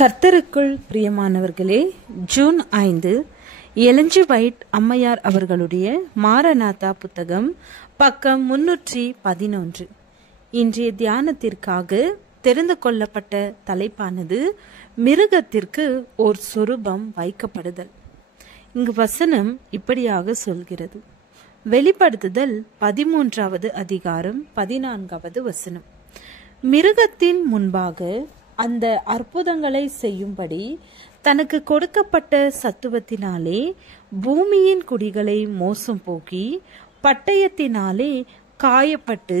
கர்த்தருக்குள் பிரியமானவர்களே, June 5 எலஞ்சி white அம்மையார் அவர்களுடைய மாரநாதா புத்தகம், பக்கம் 311. இன்றைய தியானத்திற்காக தெரிந்து கொள்ளப்பட்ட தலைப்பானது மிருகத்திற்கு ஓர் சொரூபம் வைக்கப்படுதல். இங்கு வசனம் இப்படியாக சொல்கிறது. வெளிப்படுத்துதல் 13வது அதிகாரம் 14வது வசனம். மிருகத்தின் முன்பாக அந்த அற்புதங்களை செய்யும்படி தனக்கு கொடுக்கப்பட்ட சத்துவத்தினாலே பூமியின் குடிகளை மோசம் போக்கி பட்டயத்தினாலே காயப்பட்டு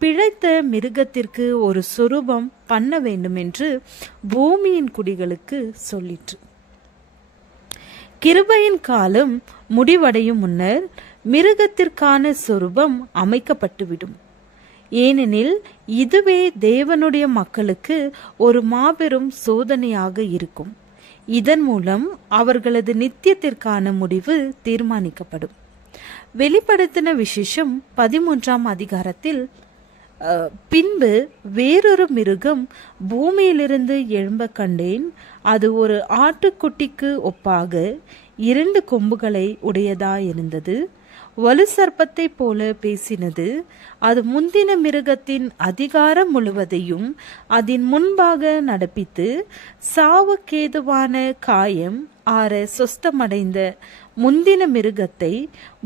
பிழைத்த மிருகத்திற்கு ஒரு சொரூபம் பண்ண வேண்டும் என்று பூமியின் குடிகளுக்கு சொல்லிற்று. கிருபையின் காலம் முடிவடையும் முன்னர் மிருகத்திற்கான சொரூபம் அமைக்கப்பட்டுவிடும். ஏனெனில் இதுவே தேவனுடைய மக்களுக்கு ஒரு மாபெரும் சோதனையாக இருக்கும். இதன் மூலம் அவர்களது நித்தியத்திற்கான முடிவு தீர்மானிக்கப்படும். வெளிப்படுத்தின விசேஷம் 13ஆம் அதிகாரத்தில் பின்பு வேறொரு மிருகம் பூமியிலிருந்து எழும்ப கண்டேன். அது ஒரு ஆட்டுக்குட்டிக்கு ஒப்பாக 2 கொம்புகளை உடையதாயிருந்தது. வலு சர்ப்பத்தை போல பேசினது. அது முந்தின மிருகத்தின் அதிகாரம் முழுவதையும் அதன் முன்பாக நடப்பித்து சாவுக்கேதுவான காயம் ஆற சொஸ்தமடைந்த முந்தின மிருகத்தை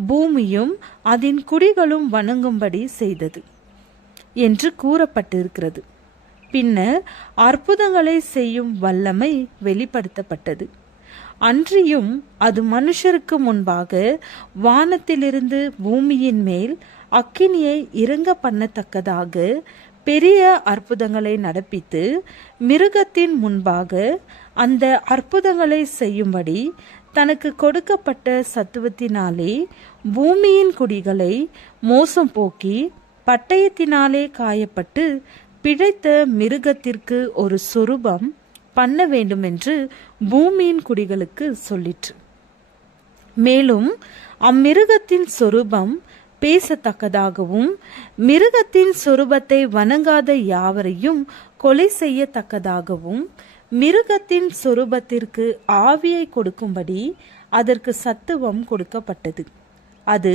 பூமியும் அதன் குடிகளும் வணங்கும்படி செய்தது என்று கூறப்பட்டிருக்கிறது. பின்னர் அற்புதங்களை செய்யும் வல்லமை வெளிப்படுத்தப்பட்டது. அன்றியும் அது மனுஷருக்கு முன்பாக வானத்திலிருந்து பூமியின் மேல் அக்கினியை இறங்க பண்ணத்தக்கதாக பெரிய அற்புதங்களை நடப்பித்து மிருகத்தின் முன்பாக அந்த அற்புதங்களை செய்யும்படி தனக்கு கொடுக்கப்பட்ட சத்துவத்தினாலே பூமியின் குடிகளை மோசம் போக்கி பட்டயத்தினாலே காயப்பட்டு பிழைத்த மிருகத்திற்கு ஒரு சொரூபம் பண்ண வேண்டும் என்று பூமியின் குடிகளுக்கு சொல்லிற்று. மேலும் அம்மிருகத்தின் சொரூபம் பேசத்தக்கதாகவும் மிருகத்தின் சொரூபத்தை வணங்காத யாவரையும் கொலை செய்யத்தக்கதாகவும் மிருகத்தின் சொரூபத்திற்கு ஆவியை கொடுக்கும்படி அதற்கு சத்துவம் கொடுக்கப்பட்டது. அது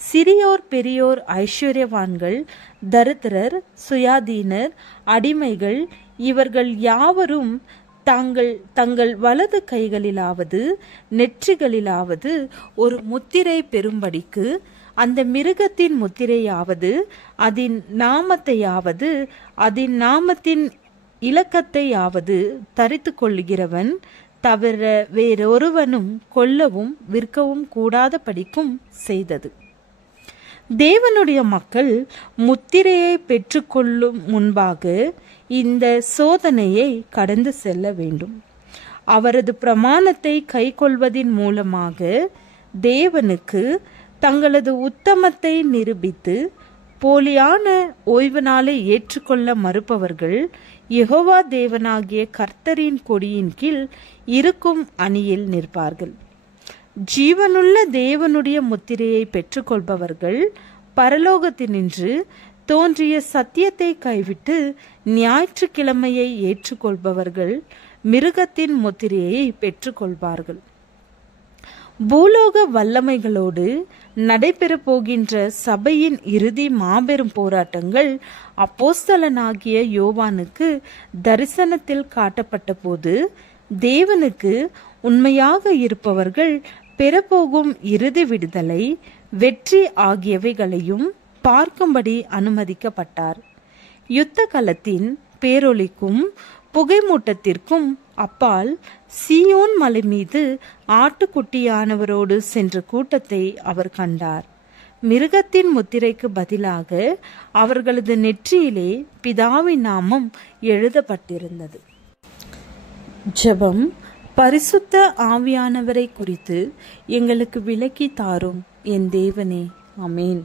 சிறியோர் பெரியோர், ஐஸ்வர்யவான்கள், தரித்திரர், சுயாதீனர், அடிமைகள் இவர்கள் யாவரும் தங்கள் வலது கைகளிலாவது நெற்றிகளிலாவது ஒரு முத்திரை பெறும்படிக்கு அந்த மிருகத்தின் முத்திரையாவது அதன் நாமத்தையாவது அதன் நாமத்தின் இலக்கத்தையாவது தரித்து கொள்ளுகிறவன் தவிர வேறொருவனும் கொல்லவும் விற்கவும் கூடாத படிக்கும் செய்தது. தேவனுடைய மக்கள் முத்திரையை பெற்றுக்கொள்ளும் முன்பாக இந்த சோதனையை கடந்து செல்ல வேண்டும். அவரது பிரமாணத்தை கைக்கொள்வதின் மூலமாக தேவனுக்கு தங்களது உத்தமத்தை நிரூபித்து போலியான ஓய்வு நாளை ஏற்றுக்கொள்ள மறுப்பவர்கள் யெகோவா தேவனாகிய கர்த்தரின் கொடியின் கீழ் இருக்கும் அணியில் நிற்பார்கள். ஜீவனுள்ள தேவனுடைய முத்திரையை பெற்றுக்கொள்பவர்கள் பரலோகத்தினின்று தோன்றிய சத்தியத்தை கைவிட்டு ஞாயிற்றுக்கிழமையை ஏற்றுக்கொள்பவர்கள் மிருகத்தின் முத்திரையை பெற்றுக்கொள்வார்கள். பூலோக வல்லமைகளோடு நடைபெற போகின்ற சபையின் இறுதி மாபெரும் போராட்டங்கள் அப்போஸ்தலனாகிய யோவானுக்கு தரிசனத்தில் காட்டப்பட்ட போது தேவனுக்கு உண்மையாக இருப்பவர்கள் பெறப்போகும் இறுதி விடுதலை, வெற்றி ஆகியவைகளையும் பார்க்கும்படி அனுமதிக்கப்பட்டார். யுத்த களத்தின் பேரொலிக்கும் புகைமூட்டத்திற்கும் அப்பால் சீயோன் மலை மீது ஆட்டுக்குட்டியானவரோடு சென்ற கூட்டத்தை அவர் கண்டார். மிருகத்தின் முத்திரைக்கு பதிலாக அவர்களது நெற்றியிலே பிதாவின் நாமம் எழுதப்பட்டிருந்தது. ஜெபம். பரிசுத்த ஆவியானவரை குறித்து எங்களுக்கு விளக்கி தாரும் என் தேவனே. ஆமென்.